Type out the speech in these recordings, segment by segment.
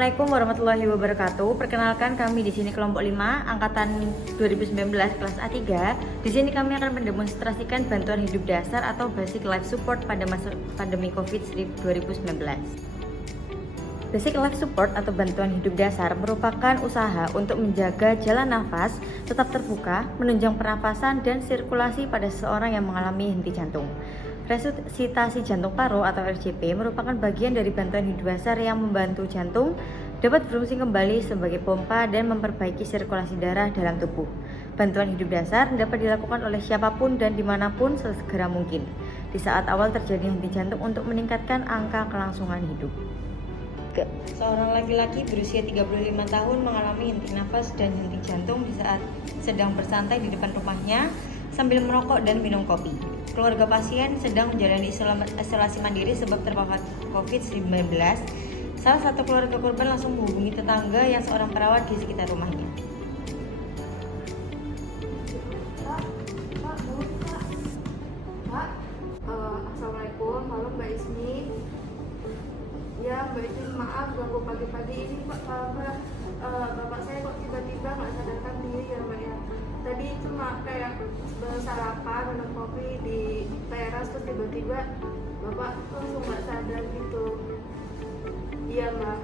Assalamualaikum warahmatullahi wabarakatuh. Perkenalkan, kami di sini kelompok 5 angkatan 2019 kelas A3. Di sini kami akan mendemonstrasikan bantuan hidup dasar atau basic life support pada masa pandemi Covid-19 2019. Basic life support atau bantuan hidup dasar merupakan usaha untuk menjaga jalan nafas tetap terbuka, menunjang pernafasan dan sirkulasi pada seseorang yang mengalami henti jantung. Resusitasi jantung paru atau RJP merupakan bagian dari bantuan hidup dasar yang membantu jantung dapat berfungsi kembali sebagai pompa dan memperbaiki sirkulasi darah dalam tubuh. Bantuan hidup dasar dapat dilakukan oleh siapapun dan dimanapun sesegera mungkin di saat awal terjadi henti jantung untuk meningkatkan angka kelangsungan hidup. Seorang laki-laki berusia 35 tahun mengalami henti nafas dan henti jantung di saat sedang bersantai di depan rumahnya sambil merokok dan minum kopi. Keluarga pasien sedang menjalani isolasi mandiri sebab terpapar COVID-19. Salah satu keluarga korban langsung menghubungi tetangga yang seorang perawat di sekitar rumahnya. Assalamualaikum, halo Mbak Ismi. Ya Mbak Ismi, maaf ganggu pagi-pagi ini Pak. Bapak saya kok tiba-tiba nggak sadarkan diri ya Mbak ya. Tadi cuma kayak sarapan minum kopi di teras, terus tiba-tiba Bapak langsung nggak sadar gitu. Iya Mbak,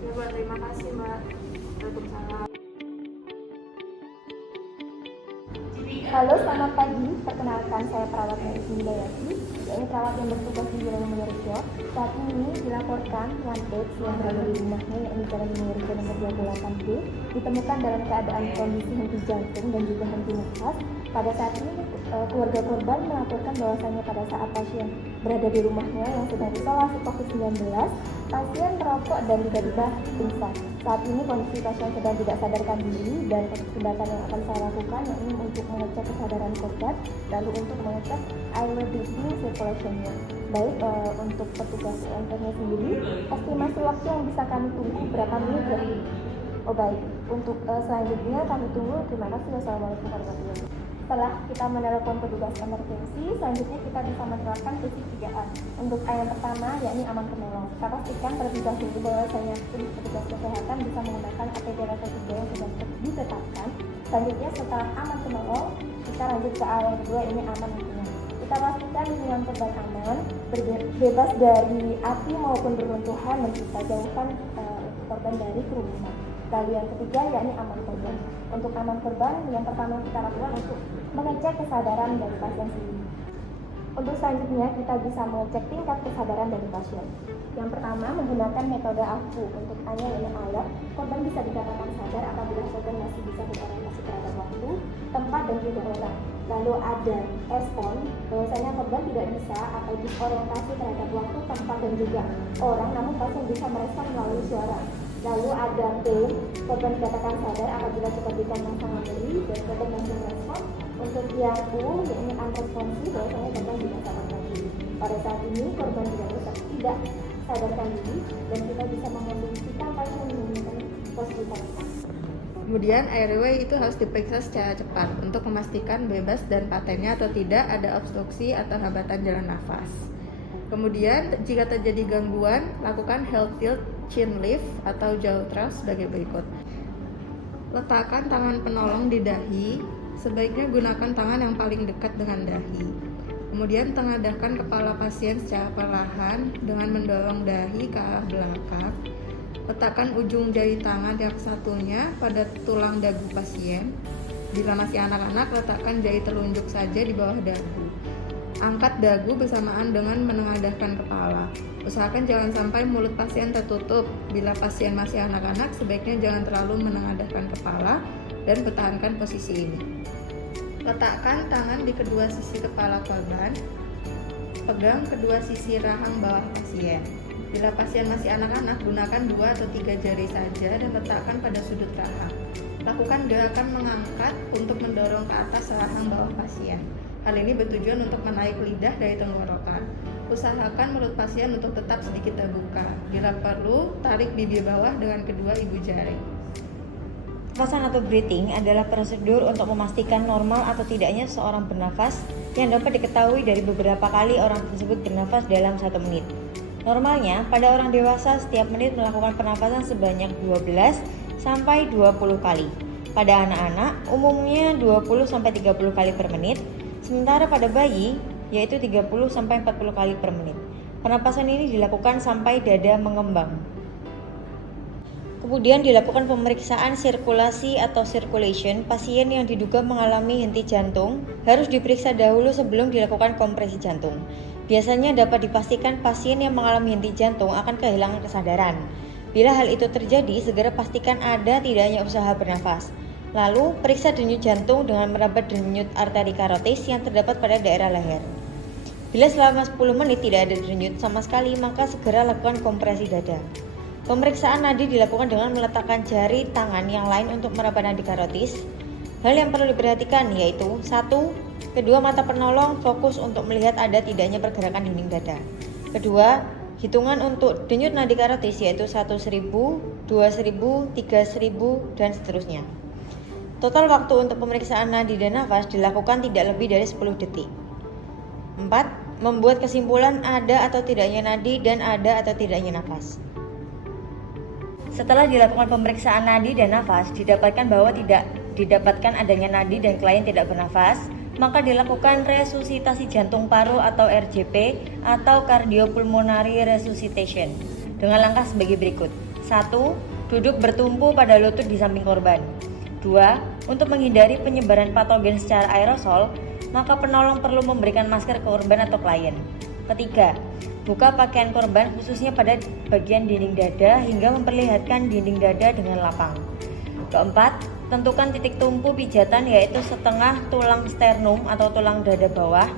ya Mbak, terima kasih Mbak. Waalaikumsalam. Halo, selamat pagi. Perkenalkan, saya perawat Mary Hidayati, yakni perawat yang bertugas di Jalan Munirjo. Saat ini dilaporkan Wanted yang berada di rumahnya, yakni Jalan Munirjo nomor 28B, ditemukan dalam keadaan kondisi henti jantung dan juga henti nafas. Pada saat ini, keluarga korban melaporkan bahwasannya pada saat pasien berada di rumahnya yang sedang isolasi COVID-19, pasien merokok dan tiba-tiba pingsan. Saat ini kondisi pasien sedang tidak sadarkan diri dan tindakan yang akan saya lakukan yakni untuk mengecek kesadaran korban, lalu untuk mengecek airway breathing circulation-nya. Baik, untuk petugas UNT-nya sendiri, estimasi waktu yang bisa kami tunggu berapa menit ya? Oh baik, untuk selanjutnya kami tunggu. Terima kasih. Wassalamualaikum warahmatullahi wabarakatuh. Setelah kita menelepon petugas emergensi, selanjutnya kita bisa menerapkan prinsip 3A. Untuk A yang pertama, yakni aman penolong. Kita pastikan terlebih dahulu bahwasanya petugas kesehatan bisa menggunakan APD level 3 yang sudah ditetapkan. Selanjutnya, setelah aman penolong, kita lanjut ke A yang kedua, ini aman lingkungan. Kita pastikan lingkungan korban aman, bebas dari api maupun beruntuhan, dan kita jauhkan korban dari kerumunan. Lalu yang ketiga, yakni aman korban. Untuk aman korban, yang pertama kita lakukan untuk mengecek kesadaran dari pasien sendiri. Untuk selanjutnya, kita bisa mengecek tingkat kesadaran dari pasien. Yang pertama, menggunakan metode AFU. Untuk A-nya yakni alert, korban bisa dikatakan sadar apabila korban masih bisa berorientasi terhadap waktu, tempat, dan juga orang. Lalu ada respon, bahwasanya korban tidak bisa atau disorientasi terhadap waktu, tempat, dan juga orang, namun pasien bisa merespon melalui suara. Lalu ada pain, korban dikatakan sadar apabila kita berikan rangsangan nyeri dan korban langsung merespon. Untuk yang U, yakni unresponsive, bahwasanya korban tidak sadarkan diri. Pada saat ini korban tidak sadarkan diri dan kita bisa mengkondisikan pasien menggunakan hospitalitas. Kemudian airway itu harus diperiksa secara cepat untuk memastikan bebas dan patennya atau tidak ada obstruksi atau hambatan jalan nafas. Kemudian jika terjadi gangguan, lakukan held tilt chin lift atau jaw thrust sebagai berikut. Letakkan tangan penolong di dahi, sebaiknya gunakan tangan yang paling dekat dengan dahi. Kemudian tengadahkan kepala pasien secara perlahan dengan mendorong dahi ke arah belakang. Letakkan ujung jari tangan yang satunya pada tulang dagu pasien. Bila masih anak-anak, letakkan jari telunjuk saja di bawah dagu. Angkat dagu bersamaan dengan menengadahkan kepala. Usahakan jangan sampai mulut pasien tertutup. Bila pasien masih anak-anak, sebaiknya jangan terlalu menengadahkan kepala dan pertahankan posisi ini. Letakkan tangan di kedua sisi kepala korban. Pegang kedua sisi rahang bawah pasien. Bila pasien masih anak-anak, gunakan 2 atau 3 jari saja dan letakkan pada sudut rahang. Lakukan gerakan mengangkat untuk mendorong ke atas rahang bawah pasien. Hal ini bertujuan untuk menarik lidah dari tenggorokan. Usahakan mulut pasien untuk tetap sedikit terbuka. Bila perlu, tarik bibir bawah dengan kedua ibu jari. Pernafasan atau breathing adalah prosedur untuk memastikan normal atau tidaknya seorang bernafas yang dapat diketahui dari beberapa kali orang tersebut bernafas dalam 1 menit. Normalnya, pada orang dewasa setiap menit melakukan pernapasan sebanyak 12 sampai 20 kali. Pada anak-anak, umumnya 20 sampai 30 kali per menit, sementara pada bayi, yaitu 30 sampai 40 kali per menit. Pernapasan ini dilakukan sampai dada mengembang. Kemudian dilakukan pemeriksaan sirkulasi atau circulation. Pasien yang diduga mengalami henti jantung harus diperiksa dahulu sebelum dilakukan kompresi jantung. Biasanya dapat dipastikan pasien yang mengalami henti jantung akan kehilangan kesadaran. Bila hal itu terjadi, segera pastikan ada tidaknya usaha bernafas. Lalu, periksa denyut jantung dengan meraba denyut arteri karotis yang terdapat pada daerah leher. Bila selama 10 menit tidak ada denyut sama sekali, maka segera lakukan kompresi dada. Pemeriksaan nadi dilakukan dengan meletakkan jari tangan yang lain untuk meraba nadi karotis. Hal yang perlu diperhatikan yaitu 1. Kedua mata penolong fokus untuk melihat ada tidaknya pergerakan dinding dada. Kedua, hitungan untuk denyut nadi karotis yaitu 1.000, 2.000, 3.000, dan seterusnya. Total waktu untuk pemeriksaan nadi dan nafas dilakukan tidak lebih dari 10 detik. 4. Membuat kesimpulan ada atau tidaknya nadi dan ada atau tidaknya nafas. Setelah dilakukan pemeriksaan nadi dan nafas, didapatkan bahwa tidak didapatkan adanya nadi dan klien tidak bernafas, maka dilakukan resusitasi jantung paru atau RJP atau cardiopulmonary resuscitation dengan langkah sebagai berikut. 1. Duduk bertumpu pada lutut di samping korban. 2. Untuk menghindari penyebaran patogen secara aerosol, maka penolong perlu memberikan masker ke korban atau klien. Ketiga, buka pakaian korban khususnya pada bagian dinding dada hingga memperlihatkan dinding dada dengan lapang. Keempat, tentukan titik tumpu pijatan yaitu setengah tulang sternum atau tulang dada bawah.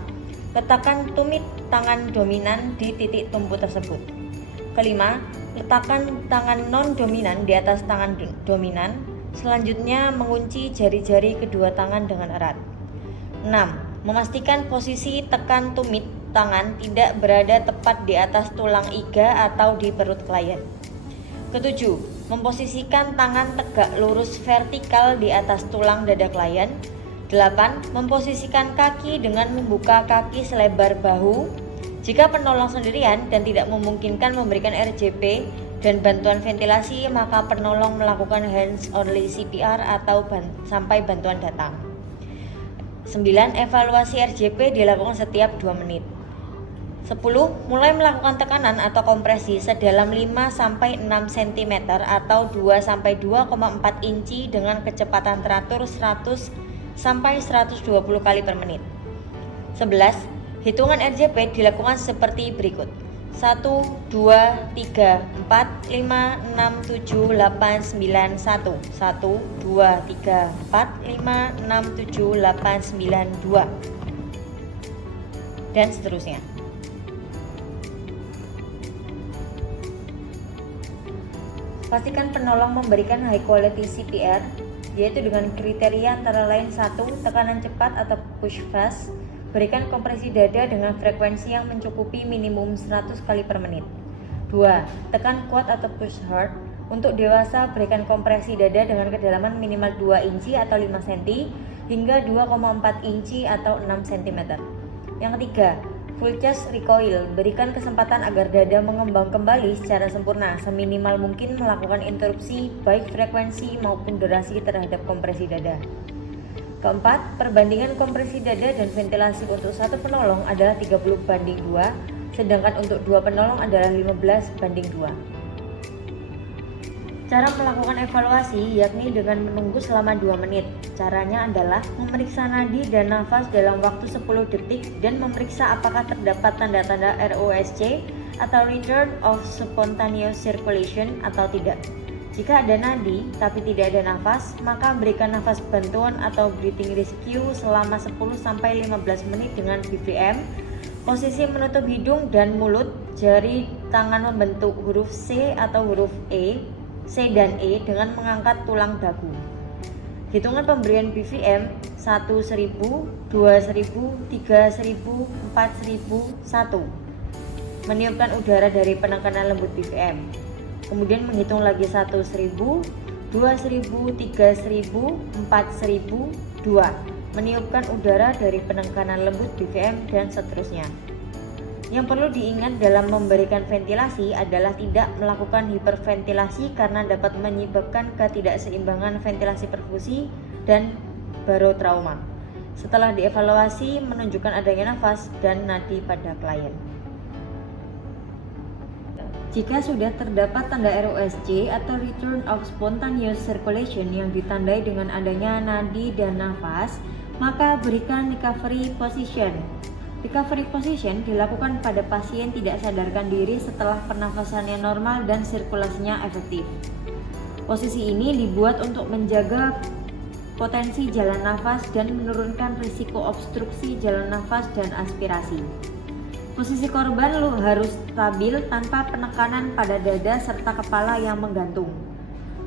Letakkan tumit tangan dominan di titik tumpu tersebut. Kelima, letakkan tangan non-dominan di atas tangan dominan. Selanjutnya, mengunci jari-jari kedua tangan dengan erat. 6. Memastikan posisi tekan tumit tangan tidak berada tepat di atas tulang iga atau di perut klien. Ketujuh, memposisikan tangan tegak lurus vertikal di atas tulang dada klien. 8. Memposisikan kaki dengan membuka kaki selebar bahu. Jika penolong sendirian dan tidak memungkinkan memberikan RJP dan bantuan ventilasi, maka penolong melakukan hands only CPR atau sampai bantuan datang. 9. Evaluasi RJP dilakukan setiap 2 menit. 10. Mulai melakukan tekanan atau kompresi sedalam 5-6 cm atau 2-2,4 inci dengan kecepatan teratur 100-120 kali per menit. 11. Hitungan RJP dilakukan seperti berikut. 1, 2, 3, 4, 5, 6, 7, 8, 9, 1 1, 2, 3, 4, 5, 6, 7, 8, 9, 2 dan seterusnya. Pastikan penolong memberikan high quality CPR yaitu dengan kriteria antara lain 1. Tekanan cepat atau push fast. Berikan kompresi dada dengan frekuensi yang mencukupi minimum 100 kali per menit. 2. Tekan kuat atau push hard. Untuk dewasa, berikan kompresi dada dengan kedalaman minimal 2 inci atau 5 cm hingga 2,4 inci atau 6 cm. Yang ketiga, full chest recoil. Berikan kesempatan agar dada mengembang kembali secara sempurna, seminimal mungkin melakukan interupsi baik frekuensi maupun durasi terhadap kompresi dada. Keempat, perbandingan kompresi dada dan ventilasi untuk satu penolong adalah 30:2, sedangkan untuk 2 penolong adalah 15:2. Cara melakukan evaluasi yakni dengan menunggu selama 2 menit. Caranya adalah memeriksa nadi dan nafas dalam waktu 10 detik dan memeriksa apakah terdapat tanda-tanda ROSC atau Return of Spontaneous Circulation atau tidak. Jika ada nadi tapi tidak ada nafas, maka berikan nafas bantuan atau breathing rescue selama 10-15 menit dengan BVM. Posisi menutup hidung dan mulut, jari tangan membentuk huruf C atau huruf E, C dan E dengan mengangkat tulang dagu. Hitungan pemberian BVM 1.000, 2.000, 3.000, 4.000, 1. Meniupkan udara dari penekanan lembut BVM. Kemudian menghitung lagi 1.000, 2.000, 3.000, 4.000, 2. Meniupkan udara dari penekanan lembut BVM dan seterusnya. Yang perlu diingat dalam memberikan ventilasi adalah tidak melakukan hiperventilasi karena dapat menyebabkan ketidakseimbangan ventilasi perfusi dan barotrauma. Setelah dievaluasi menunjukkan adanya nafas dan nadi pada klien. Jika sudah terdapat tanda ROSC atau Return of Spontaneous Circulation yang ditandai dengan adanya nadi dan nafas, maka berikan recovery position. Recovery position dilakukan pada pasien tidak sadarkan diri setelah pernafasannya normal dan sirkulasinya efektif. Posisi ini dibuat untuk menjaga potensi jalan nafas dan menurunkan risiko obstruksi jalan nafas dan aspirasi. Posisi korban harus stabil tanpa penekanan pada dada serta kepala yang menggantung.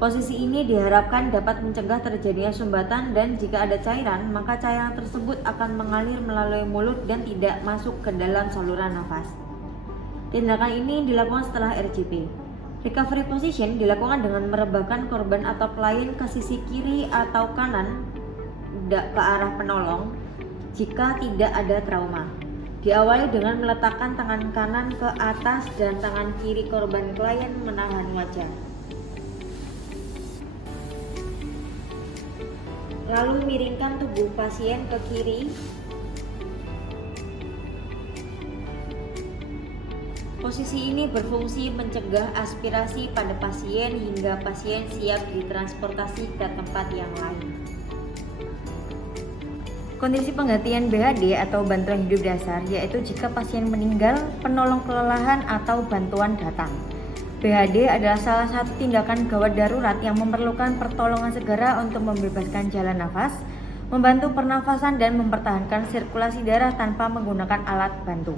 Posisi ini diharapkan dapat mencegah terjadinya sumbatan dan jika ada cairan, maka cairan tersebut akan mengalir melalui mulut dan tidak masuk ke dalam saluran nafas. Tindakan ini dilakukan setelah RCP. Recovery position dilakukan dengan merebahkan korban atau klien ke sisi kiri atau kanan ke arah penolong jika tidak ada trauma. Diawali dengan meletakkan tangan kanan ke atas dan tangan kiri korban klien menahan wajah. Lalu miringkan tubuh pasien ke kiri. Posisi ini berfungsi mencegah aspirasi pada pasien hingga pasien siap ditransportasi ke tempat yang lain. Kondisi penggantian BHD atau bantuan hidup dasar yaitu jika pasien meninggal, penolong kelelahan atau bantuan datang. BHD adalah salah satu tindakan gawat darurat yang memerlukan pertolongan segera untuk membebaskan jalan nafas, membantu pernafasan dan mempertahankan sirkulasi darah tanpa menggunakan alat bantu.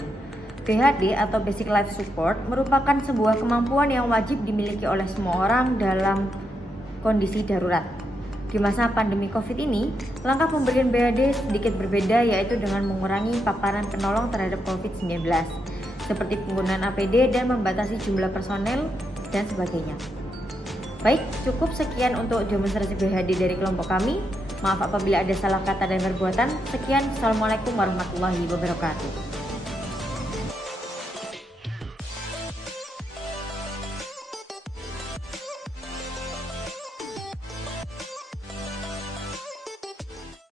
BHD atau Basic Life Support merupakan sebuah kemampuan yang wajib dimiliki oleh semua orang dalam kondisi darurat. Di masa pandemi COVID ini, langkah pemberian BHD sedikit berbeda yaitu dengan mengurangi paparan penolong terhadap COVID-19. Seperti penggunaan APD dan membatasi jumlah personel dan sebagainya. Baik, cukup sekian untuk demonstrasi BHD dari kelompok kami. Maaf apabila ada salah kata dan perbuatan. Sekian, Assalamualaikum warahmatullahi wabarakatuh.